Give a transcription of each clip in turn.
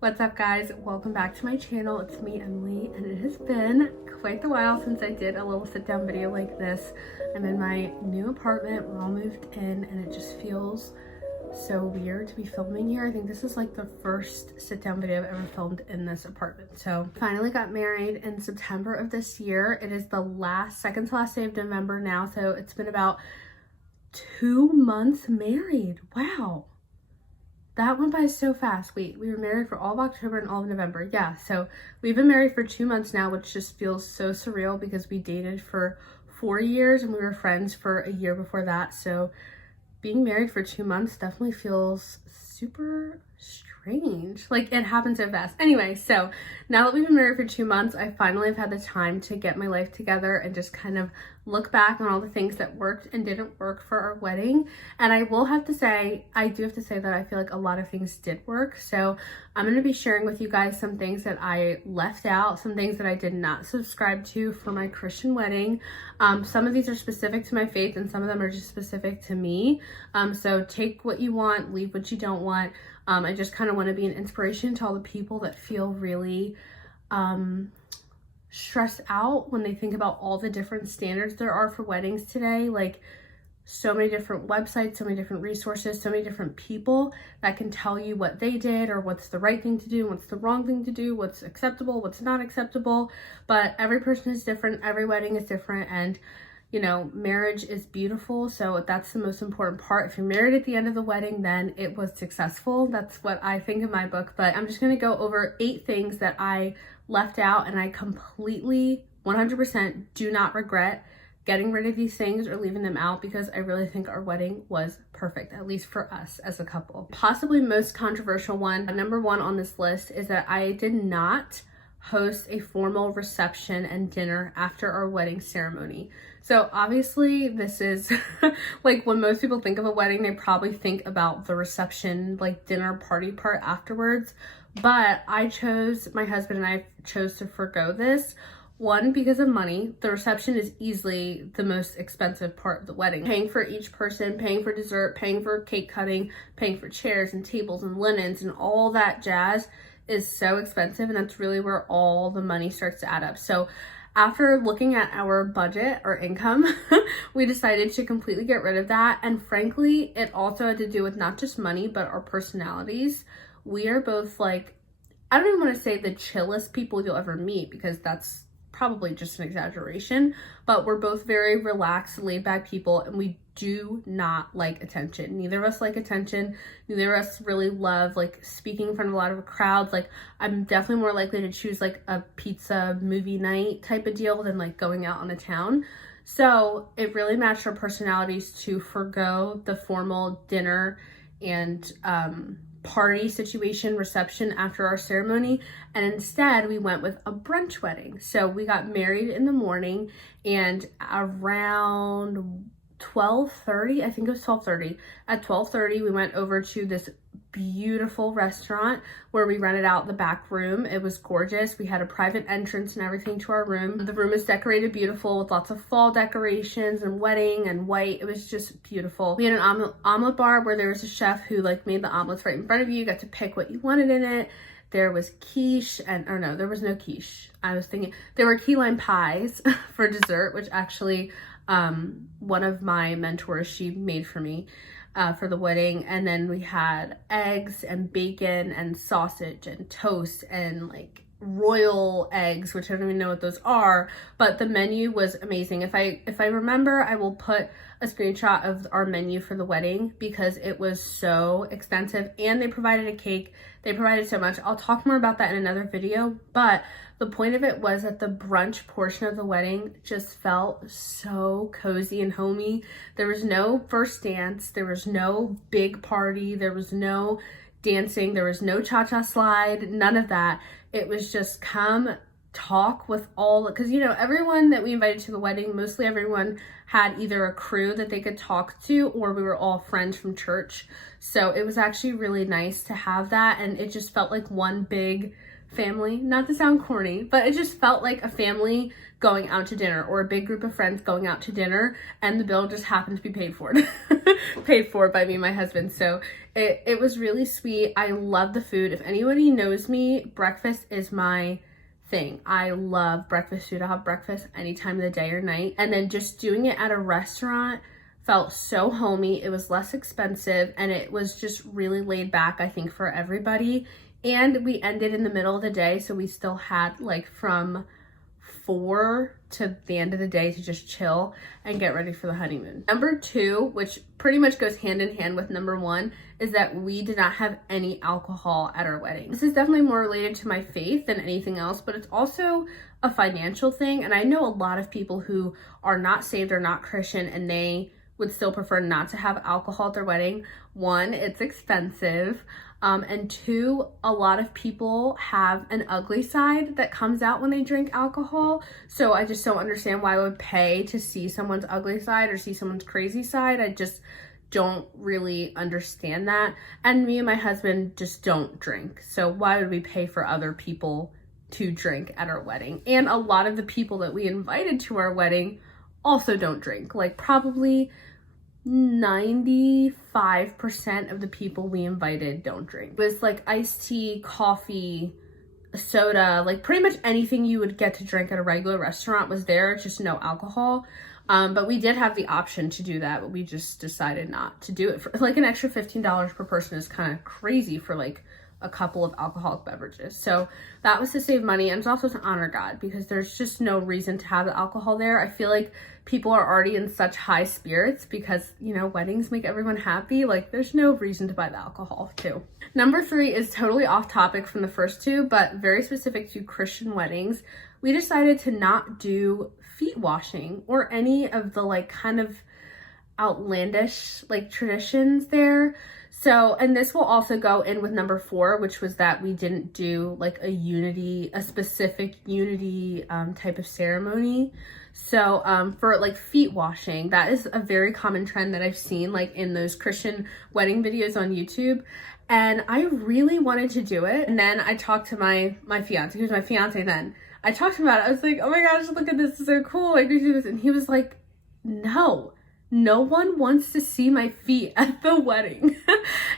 What's up, guys? Welcome back to my channel. It's me, Emily, and it has been quite the while since I did a little sit-down video like this. I'm in my new apartment. We're all moved in, and it just feels so weird to be filming here. I think this is like the first sit-down video I've ever filmed in this apartment. So finally got married in September of this year. It is the second to last day of November now, so it's been about 2 months married. Wow. That went by so fast. We were married for all of October and all of November. Yeah, so we've been married for 2 months now, which just feels so surreal because we dated for 4 years and we were friends for a year before that. So being married for 2 months definitely feels super strange. Like, it happened so fast. Anyway, so now that we've been married for 2 months, I finally have had the time to get my life together and just kind of look back on all the things that worked and didn't work for our wedding. And I do have to say that I feel like a lot of things did work. So I'm going to be sharing with you guys some things that I left out, some things that I did not subscribe to for my Christian wedding. Some of these are specific to my faith and some of them are just specific to me. So take what you want, leave what you don't want. I just kind of want to be an inspiration to all the people that feel really stressed out when they think about all the different standards there are for weddings today. Like, so many different websites, so many different resources, so many different people that can tell you what they did or what's the right thing to do, what's the wrong thing to do, what's acceptable, what's not acceptable. But every person is different, every wedding is different, and you know, marriage is beautiful, so that's the most important part. If you're married at the end of the wedding, then it was successful. That's what I think in my book. But I'm just gonna go over 8 things that I left out and I completely 100% do not regret getting rid of these things or leaving them out, because I really think our wedding was perfect, at least for us as a couple. Possibly most controversial one, number 1 on this list, is that I did not host a formal reception and dinner after our wedding ceremony. So obviously this is like, when most people think of a wedding, they probably think about the reception, like dinner party part afterwards. But my husband and I chose to forgo this. One, because of money. The reception is easily the most expensive part of the wedding. Paying for each person, paying for dessert, paying for cake cutting, paying for chairs and tables and linens and all that jazz is so expensive, and that's really where all the money starts to add up. So after looking at our budget or income, we decided to completely get rid of that. And frankly, it also had to do with not just money, but our personalities. We are both like, I don't even want to say the chillest people you'll ever meet, because that's probably just an exaggeration, but we're both very relaxed, laid back people, and we do not like attention. Neither of us like attention. Neither of us really love like speaking in front of a lot of crowds. Like, I'm definitely more likely to choose like a pizza movie night type of deal than like going out on a town. So it really matched our personalities to forgo the formal dinner and party situation, reception after our ceremony, and instead we went with a brunch wedding. So we got married in the morning, and around 12:30, I think it was 12:30, at 12:30 we went over to this beautiful restaurant where we rented out the back room. It was gorgeous. We had a private entrance and everything to our room. The room is decorated beautiful with lots of fall decorations and wedding and white. It was just beautiful. We had an omelet bar where there was a chef who like made the omelets right in front of you. You got to pick what you wanted in it. There was quiche or no, there was no quiche. I was thinking there were key lime pies for dessert, which actually one of my mentors, she made for me for the wedding. And then we had eggs and bacon and sausage and toast and like royal eggs, which I don't even know what those are, but the menu was amazing. If I remember, I will put a screenshot of our menu for the wedding, because it was so expensive, and they provided a cake. They provided so much. I'll talk more about that in another video, but the point of it was that the brunch portion of the wedding just felt so cozy and homey. There was no first dance, there was no big party, there was no dancing, there was no cha-cha slide, none of that. It was just come talk with all, because you know, everyone that we invited to the wedding, mostly everyone had either a crew that they could talk to, or we were all friends from church. So it was actually really nice to have that, and it just felt like one big family. Not to sound corny, but it just felt like a family going out to dinner, or a big group of friends going out to dinner, and the bill just happened to be paid for paid for by me and my husband. So it was really sweet. I love the food. If anybody knows me, breakfast is my thing. I love breakfast food. I'll have breakfast any time of the day or night. And then just doing it at a restaurant felt so homey. It was less expensive, and it was just really laid back, I think, for everybody. And we ended in the middle of the day, so we still had like from 4 to the end of the day to just chill and get ready for the honeymoon. Number 2, which pretty much goes hand in hand with number 1, is that we did not have any alcohol at our wedding. This is definitely more related to my faith than anything else, but it's also a financial thing. And I know a lot of people who are not saved or not Christian, and they would still prefer not to have alcohol at their wedding. 1, it's expensive. And 2, a lot of people have an ugly side that comes out when they drink alcohol. So I just don't understand why I would pay to see someone's ugly side or see someone's crazy side. I just don't really understand that. And me and my husband just don't drink. So why would we pay for other people to drink at our wedding? And a lot of the people that we invited to our wedding also don't drink. Like probably 95% of the people we invited don't drink. It was like iced tea, coffee, soda, like pretty much anything you would get to drink at a regular restaurant was there, just no alcohol. But we did have the option to do that, but we just decided not to do it. For like an extra $15 per person is kind of crazy for like a couple of alcoholic beverages. So that was to save money, and it's also to honor God, because there's just no reason to have the alcohol there. I feel like people are already in such high spirits because, you know, weddings make everyone happy. Like there's no reason to buy the alcohol too. Number 3 is totally off topic from the first 2, but very specific to Christian weddings. We decided to not do feet washing or any of the like kind of outlandish like traditions there. So, and this will also go in with number 4, which was that we didn't do like a specific unity type of ceremony. So for like feet washing, that is a very common trend that I've seen like in those Christian wedding videos on YouTube. And I really wanted to do it. And then I talked to my fiance, who's my fiance then. I talked to him about it. I was like, oh my gosh, look at this. This is so cool. I could do this. And he was like, no one wants to see my feet at the wedding.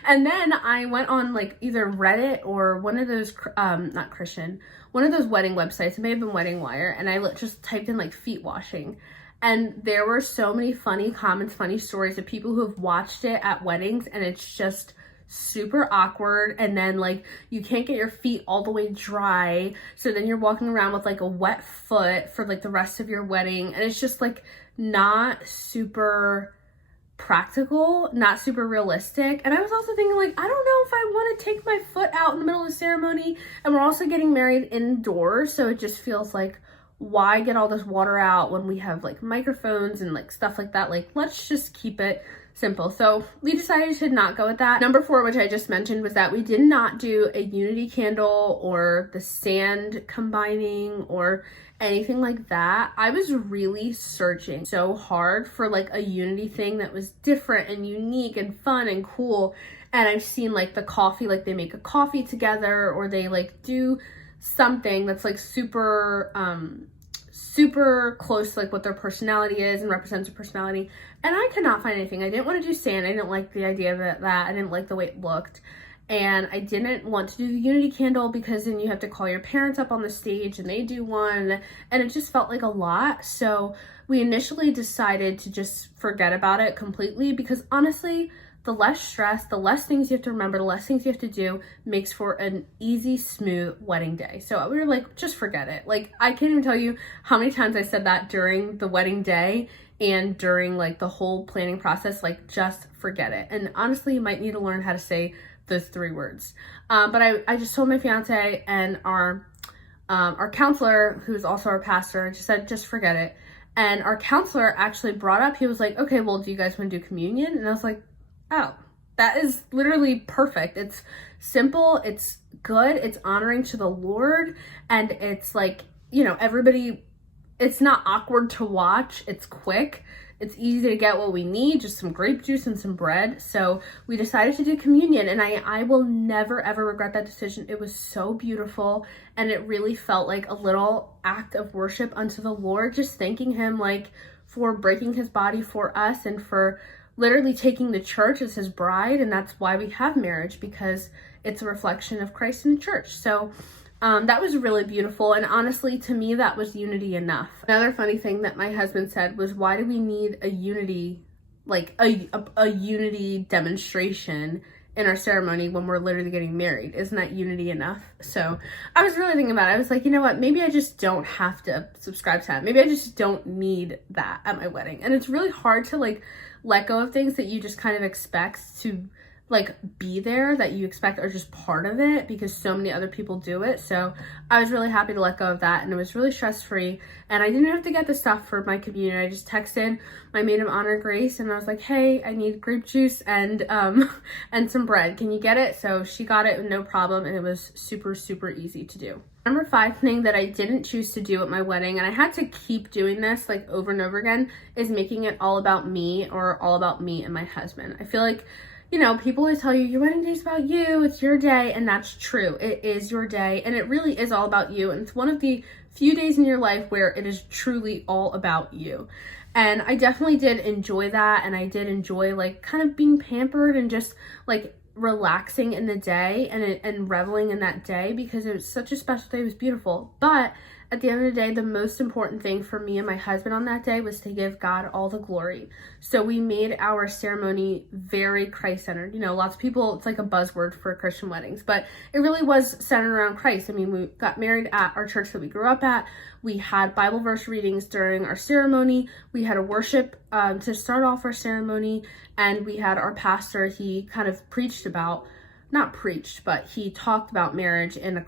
And then I went on like either Reddit or one of those, not Christian, one of those wedding websites. It may have been Wedding Wire. And I just typed in like feet washing. And there were so many funny comments, funny stories of people who have watched it at weddings, and it's just super awkward. And then like you can't get your feet all the way dry, so then you're walking around with like a wet foot for like the rest of your wedding, and it's just like not super practical, not super realistic. And I was also thinking like, I don't know if I want to take my foot out in the middle of the ceremony, and we're also getting married indoors, so it just feels like, why get all this water out when we have like microphones and like stuff like that? Like, let's just keep it simple. So we decided to not go with that. Number 4, which I just mentioned, was that we did not do a unity candle or the sand combining or anything like that. I was really searching so hard for like a unity thing that was different and unique and fun and cool. And I've seen like the coffee, like they make a coffee together, or they like do something that's like super close to like what their personality is and represents their personality. And I could not find anything. I didn't want to do sand. I didn't like the idea of that. I didn't like the way it looked. And I didn't want to do the unity candle because then you have to call your parents up on the stage and they do one, and it just felt like a lot. So we initially decided to just forget about it completely, because honestly, the less stress, the less things you have to remember, the less things you have to do makes for an easy, smooth wedding day. So we were like, just forget it. Like, I can't even tell you how many times I said that during the wedding day and during like the whole planning process, like just forget it. And honestly, you might need to learn how to say those 3 words. But I just told my fiance and our counselor, who's also our pastor, just said, just forget it. And our counselor actually brought up, he was like, okay, well, do you guys want to do communion? And I was like, oh, that is literally perfect. It's simple, it's good, it's honoring to the Lord, and it's like you know, everybody, it's not awkward to watch. It's quick. It's easy to get what we need, just some grape juice and some bread. So we decided to do communion, and I will never ever regret that decision. It was so beautiful, and it really felt like a little act of worship unto the Lord, just thanking him like for breaking his body for us and for literally taking the church as his bride. And that's why we have marriage, because it's a reflection of Christ in the church. So that was really beautiful, and honestly, to me, that was unity enough. Another funny thing that my husband said was, why do we need a unity, like a unity demonstration in our ceremony when we're literally getting married? Isn't that unity enough? So I was really thinking about it. I was like, you know what, maybe I just don't have to subscribe to that. Maybe I just don't need that at my wedding. And it's really hard to like let go of things that you just kind of expect to like be there, that you expect are just part of it, because so many other people do it. So I was really happy to let go of that, and it was really stress-free, and I didn't have to get the stuff for my communion. I just texted my maid of honor, Grace, and I was like, hey, I need grape juice and and some bread. Can you get it? So she got it with no problem, and it was super, super easy to do. Number 5 thing that I didn't choose to do at my wedding, and I had to keep doing this like over and over again, is making it all about me, or all about me and my husband. I feel like, you know, people always tell you your wedding day is about you, it's your day, and that's true. It is your day, and it really is all about you, and it's one of the few days in your life where it is truly all about you. And I definitely did enjoy that, and I did enjoy like kind of being pampered and just like relaxing in the day and reveling in that day, because it was such a special day. It was beautiful. But at the end of the day, the most important thing for me and my husband on that day was to give God all the glory. So we made our ceremony very Christ-centered. You know, lots of people, it's like a buzzword for Christian weddings, but it really was centered around Christ. I mean, we got married at our church that we grew up at. We had Bible verse readings during our ceremony. We had a worship to start off our ceremony, and we had our pastor. He kind of preached about, not preached, but he talked about marriage in a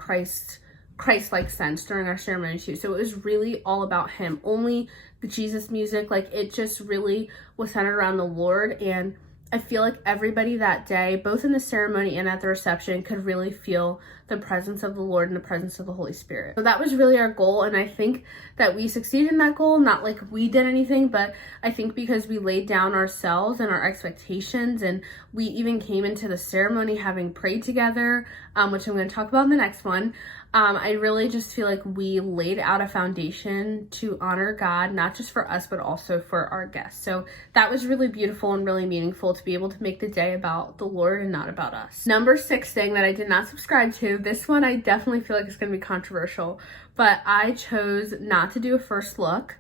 Christ-like sense during our ceremony too. So it was really all about him. Only the Jesus music, like it just really was centered around the Lord. And I feel like everybody that day, both in the ceremony and at the reception, could really feel the presence of the Lord and the presence of the Holy Spirit. So that was really our goal, and I think that we succeeded in that goal. Not like we did anything, but I think because we laid down ourselves and our expectations, and we even came into the ceremony having prayed together, which I'm going to talk about in the next one. I really just feel like we laid out a foundation to honor God, not just for us, but also for our guests. So that was really beautiful and really meaningful to be able to make the day about the Lord and not about us. Number 6 thing that I did not subscribe to, this one I definitely feel like it's going to be controversial, but I chose not to do a first look.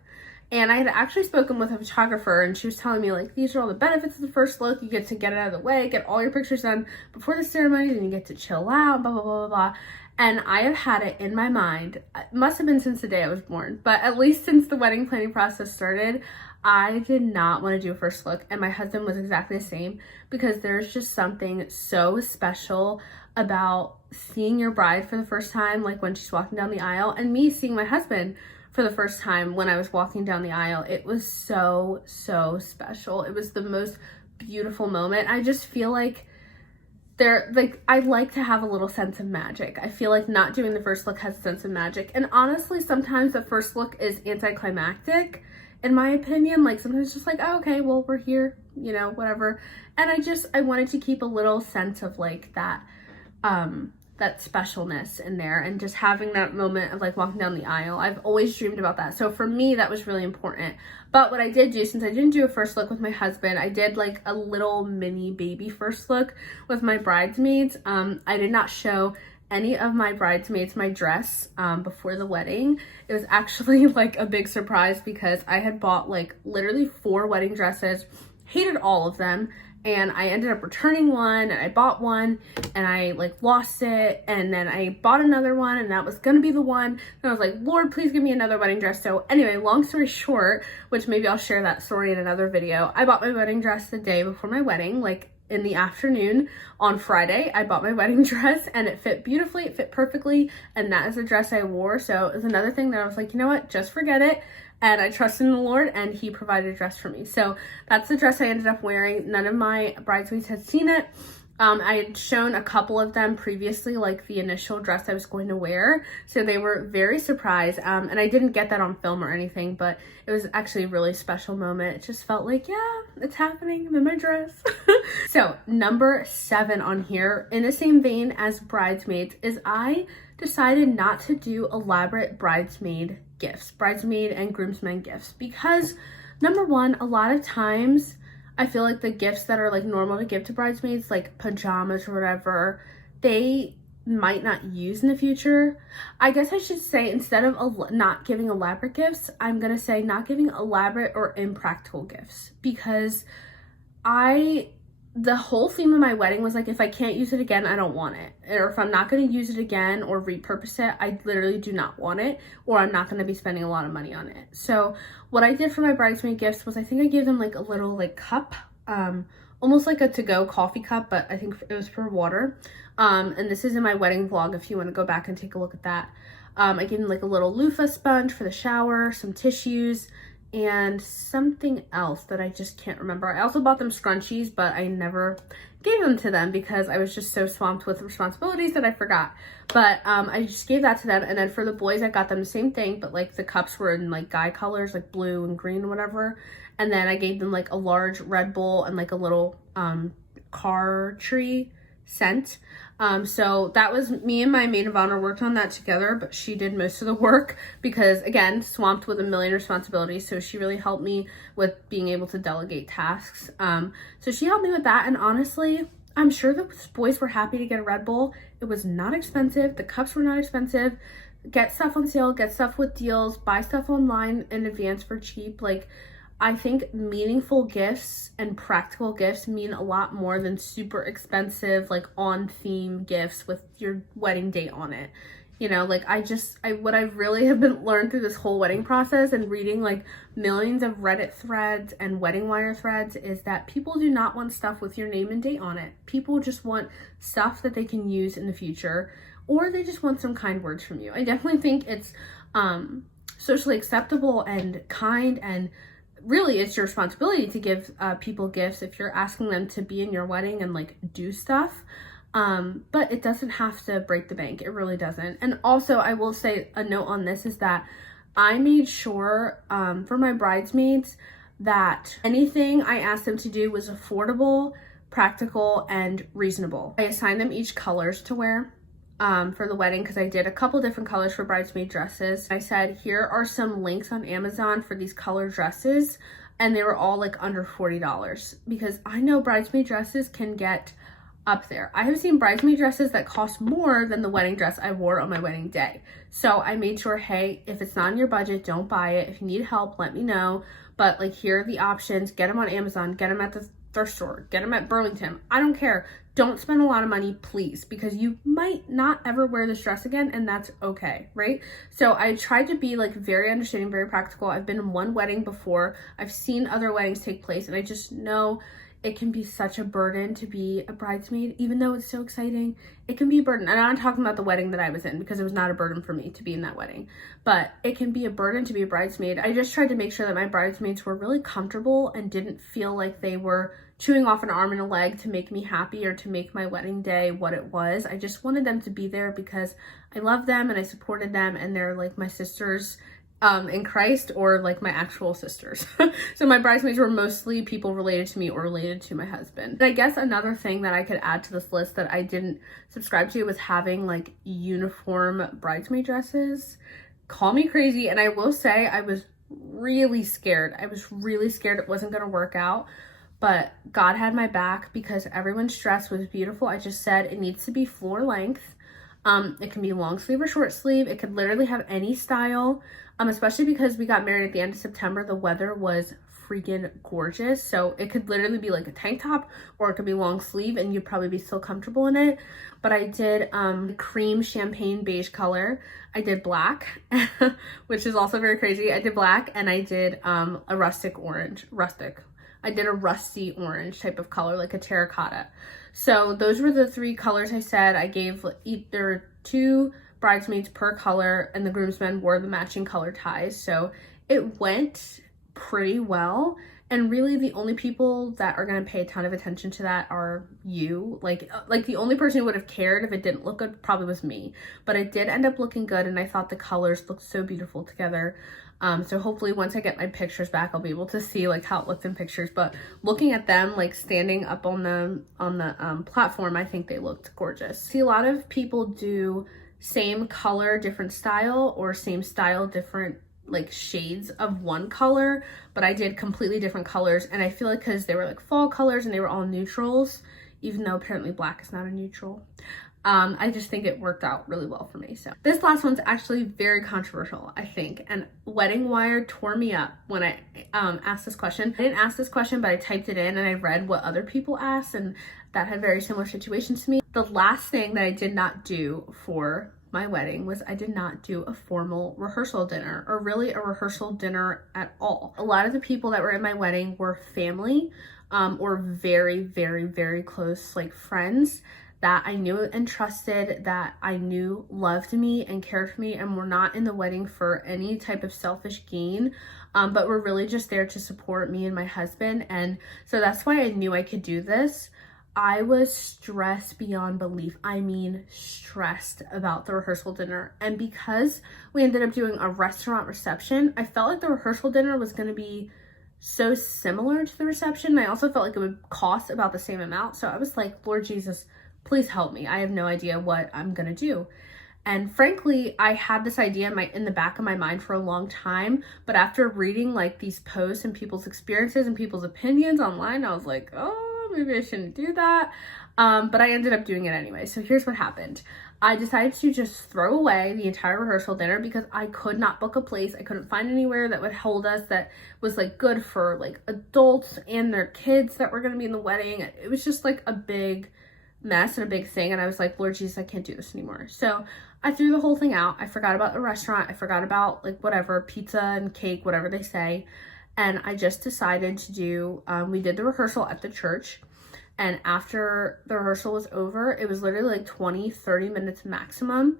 And I had actually spoken with a photographer, and she was telling me, like, these are all the benefits of the first look. You get to get it out of the way, get all your pictures done before the ceremony, then you get to chill out, blah, blah, blah, blah, blah. And I have had it in my mind, it must have been since the day I was born, but at least since the wedding planning process started, I did not want to do a first look. And my husband was exactly the same, because there's just something so special about seeing your bride for the first time, like when she's walking down the aisle, and me seeing my husband for the first time when I was walking down the aisle. It was so, so special. It was the most beautiful moment. I just feel like I like to have a little sense of magic. I feel like not doing the first look has a sense of magic. And honestly, sometimes the first look is anticlimactic, in my opinion. Like sometimes it's just like, oh, okay, well, we're here, you know, whatever. And I wanted to keep a little sense of like that specialness in there, and just having that moment of like walking down the aisle. I've always dreamed about that. So for me, that was really important. But what I did do, since I didn't do a first look with my husband, I did like a little mini baby first look with my bridesmaids. I did not show any of my bridesmaids my dress before the wedding. It was actually like a big surprise, because I had bought like literally 4 wedding dresses, hated all of them, and I ended up returning one, and I bought one, and I like lost it, and then I bought another one, and that was gonna be the one. And I was like, Lord, please give me another wedding dress. So anyway, long story short, which maybe I'll share that story in another video, I bought my wedding dress the day before my wedding, like in the afternoon on Friday. I bought my wedding dress, and it fit beautifully, it fit perfectly, and that is the dress I wore. So it was another thing that I was like, you know what, just forget it. And I trusted in the Lord, and he provided a dress for me. So that's the dress I ended up wearing. None of my bridesmaids had seen it. I had shown a couple of them previously, like the initial dress I was going to wear, so they were very surprised, and I didn't get that on film or anything, but it was actually a really special moment. It just felt like, yeah, it's happening, I'm in my dress. So number 7 on here, in the same vein as bridesmaids, is I decided not to do elaborate bridesmaid and groomsmen gifts, because number one, a lot of times I feel like the gifts that are like normal to give to bridesmaids, like pajamas or whatever, they might not use in the future. I guess I should say, instead of not giving elaborate gifts, I'm gonna say not giving elaborate or impractical gifts, because the whole theme of my wedding was like, if I can't use it again, I don't want it. Or if I'm not going to use it again or repurpose it, I literally do not want it, or I'm not going to be spending a lot of money on it. So what I did for my bridesmaid gifts was, I think I gave them like a little like cup, almost like a to-go coffee cup, but I think it was for water. And this is in my wedding vlog if you want to go back and take a look at that. I gave them like a little loofah sponge for the shower, some tissues, and something else that I just can't remember. I also bought them scrunchies, but I never gave them to them because I was just so swamped with responsibilities that I forgot. But I just gave that to them. And then for the boys, I got them the same thing, but like the cups were in like guy colors, like blue and green or whatever. And then I gave them like a large Red Bull and like a little car tree scent. So that was me, and my maid of honor worked on that together, but she did most of the work because, again, swamped with a million responsibilities. So she really helped me with being able to delegate tasks. So she helped me with that. And honestly, I'm sure the boys were happy to get a Red Bull. It was not expensive. The cups were not expensive. Get stuff on sale, get stuff with deals, buy stuff online in advance for cheap. Like, I think meaningful gifts and practical gifts mean a lot more than super expensive, like on theme gifts with your wedding date on it. You know, like what I really have been learned through this whole wedding process and reading like millions of Reddit threads and wedding wire threads is that people do not want stuff with your name and date on it. People just want stuff that they can use in the future, or they just want some kind words from you. I definitely think it's socially acceptable and kind, and really it's your responsibility to give people gifts if you're asking them to be in your wedding and like do stuff. But it doesn't have to break the bank. It really doesn't. And also, I will say a note on this is that I made sure for my bridesmaids that anything I asked them to do was affordable, practical, and reasonable. I assigned them each colors to wear for the wedding, because I did a couple different colors for bridesmaid dresses. I said, here are some links on Amazon for these color dresses, and they were all like under $40, because I know bridesmaid dresses can get up there. I have seen bridesmaid dresses that cost more than the wedding dress I wore on my wedding day. So I made sure, hey, if it's not in your budget, don't buy it. If you need help, let me know. But like, here are the options. Get them on Amazon, get them at the thrift store, get them at Burlington. I don't care. Don't spend a lot of money, please, because you might not ever wear this dress again, and that's okay, right? So I tried to be like very understanding, very practical. I've been in one wedding before. I've seen other weddings take place, and I just know it can be such a burden to be a bridesmaid. Even though it's so exciting, it can be a burden. And I'm not talking about the wedding that I was in, because it was not a burden for me to be in that wedding, but it can be a burden to be a bridesmaid. I just tried to make sure that my bridesmaids were really comfortable and didn't feel like they were chewing off an arm and a leg to make me happy or to make my wedding day what it was. I just wanted them to be there because I love them and I supported them, and they're like my sisters in Christ, or like my actual sisters. So my bridesmaids were mostly people related to me or related to my husband. And I guess another thing that I could add to this list that I didn't subscribe to was having like uniform bridesmaid dresses. Call me crazy, and I will say I was really scared. I was really scared it wasn't going to work out, but God had my back because everyone's dress was beautiful. I just said it needs to be floor length. It can be long sleeve or short sleeve. It could literally have any style, especially because we got married at the end of September. The weather was freaking gorgeous. So it could literally be like a tank top, or it could be long sleeve and you'd probably be still comfortable in it. But I did cream champagne beige color. I did black, which is also very crazy. I did black, and I did a rustic orange. I did a rusty orange type of color, like a terracotta. So those were the 3 colors I said. I gave either 2 bridesmaids per color, and the groomsmen wore the matching color ties. So it went pretty well. And really the only people that are going to pay a ton of attention to that are you. Like the only person who would have cared if it didn't look good probably was me. But it did end up looking good, and I thought the colors looked so beautiful together. So hopefully once I get my pictures back, I'll be able to see like how it looked in pictures. But looking at them, like standing up on the platform, I think they looked gorgeous. See, a lot of people do same color, different style, or same style, different like shades of one color, but I did completely different colors. And I feel like because they were like fall colors and they were all neutrals, even though apparently black is not a neutral, I just think it worked out really well for me. So this last one's actually very controversial, I think, and Wedding Wire tore me up when I asked this question. I didn't ask this question, but I typed it in and I read what other people asked, and that had very similar situations to me. The last thing that I did not do for my wedding was I did not do a formal rehearsal dinner, or really a rehearsal dinner at all. A lot of the people that were in my wedding were family, or very, very, very close like friends that I knew and trusted, that I knew loved me and cared for me, and were not in the wedding for any type of selfish gain, but were really just there to support me and my husband. And so that's why I knew I could do this. I was stressed beyond belief. I mean, stressed about the rehearsal dinner. And because we ended up doing a restaurant reception, I felt like the rehearsal dinner was going to be so similar to the reception. I also felt like it would cost about the same amount. So I was like, Lord Jesus, please help me. I have no idea what I'm going to do. And frankly, I had this idea in the back of my mind for a long time. But after reading like these posts and people's experiences and people's opinions online, I was like, oh, maybe I shouldn't do that. But I ended up doing it anyway. So here's what happened. I decided to just throw away the entire rehearsal dinner because I could not book a place. I couldn't find anywhere that would hold us that was like good for like adults and their kids that were going to be in the wedding. It was just like a big mess and a big thing. And I was like, Lord Jesus, I can't do this anymore. So I threw the whole thing out. I forgot about the restaurant. I forgot about like whatever, pizza and cake, whatever they say. And I just decided to do, we did the rehearsal at the church. And after the rehearsal was over, it was literally like 20-30 minutes maximum.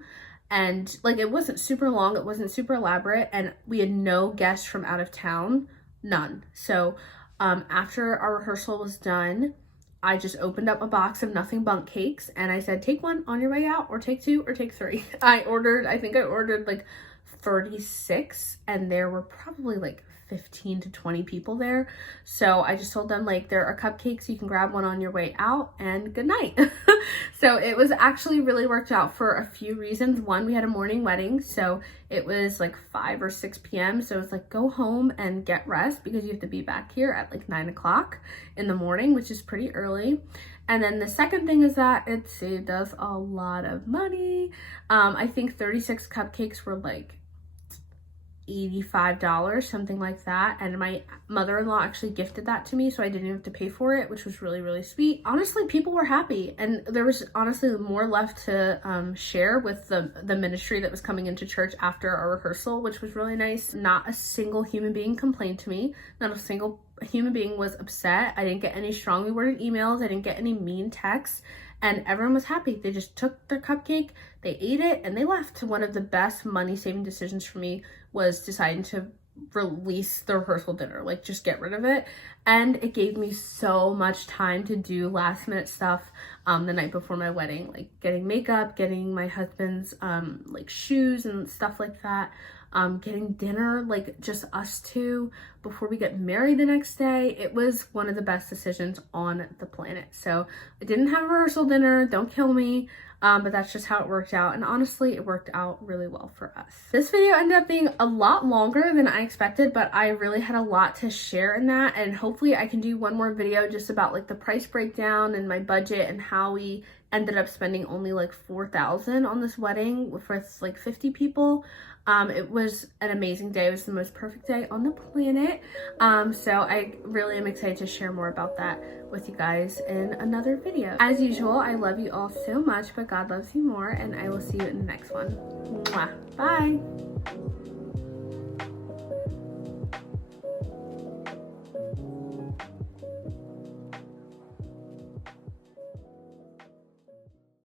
And like, it wasn't super long. It wasn't super elaborate. And we had no guests from out of town, none. So after our rehearsal was done, I just opened up a box of Nothing Bundt cakes. And I said, take one on your way out, or take two, or take three. I think I ordered like 36, and there were probably like 15 to 20 people there. So I just told them like, there are cupcakes, you can grab one on your way out, and good night. So it was actually really worked out for a few reasons. One, we had a morning wedding, so it was like 5 or 6 p.m. So it's like, go home and get rest because you have to be back here at like 9 o'clock in the morning, which is pretty early. And then the second thing is that it saved us a lot of money. I think 36 cupcakes were like $85, something like that. And my mother-in-law actually gifted that to me, so I didn't have to pay for it, which was really, really sweet. Honestly, people were happy, and there was honestly more left to share with the ministry that was coming into church after our rehearsal, which was really nice. Not a single human being complained to me. Not a single human being was upset. I didn't get any strongly worded emails. I didn't get any mean texts. And everyone was happy. They just took their cupcake, they ate it, and they left. One of the best money-saving decisions for me was deciding to release the rehearsal dinner, like just get rid of it. And it gave me so much time to do last-minute stuff the night before my wedding, like getting makeup, getting my husband's like shoes and stuff like that. Getting dinner, like just us two before we get married the next day. It was one of the best decisions on the planet. So I didn't have a rehearsal dinner, don't kill me, but that's just how it worked out. And honestly, it worked out really well for us. This video ended up being a lot longer than I expected, but I really had a lot to share in that. And hopefully I can do one more video just about like the price breakdown and my budget and how we ended up spending only like $4,000 on this wedding for like 50 people. It was an amazing day. It was the most perfect day on the planet. So I really am excited to share more about that with you guys in another video. As usual, I love you all so much, but God loves you more, and I will see you in the next one. Mwah. Bye.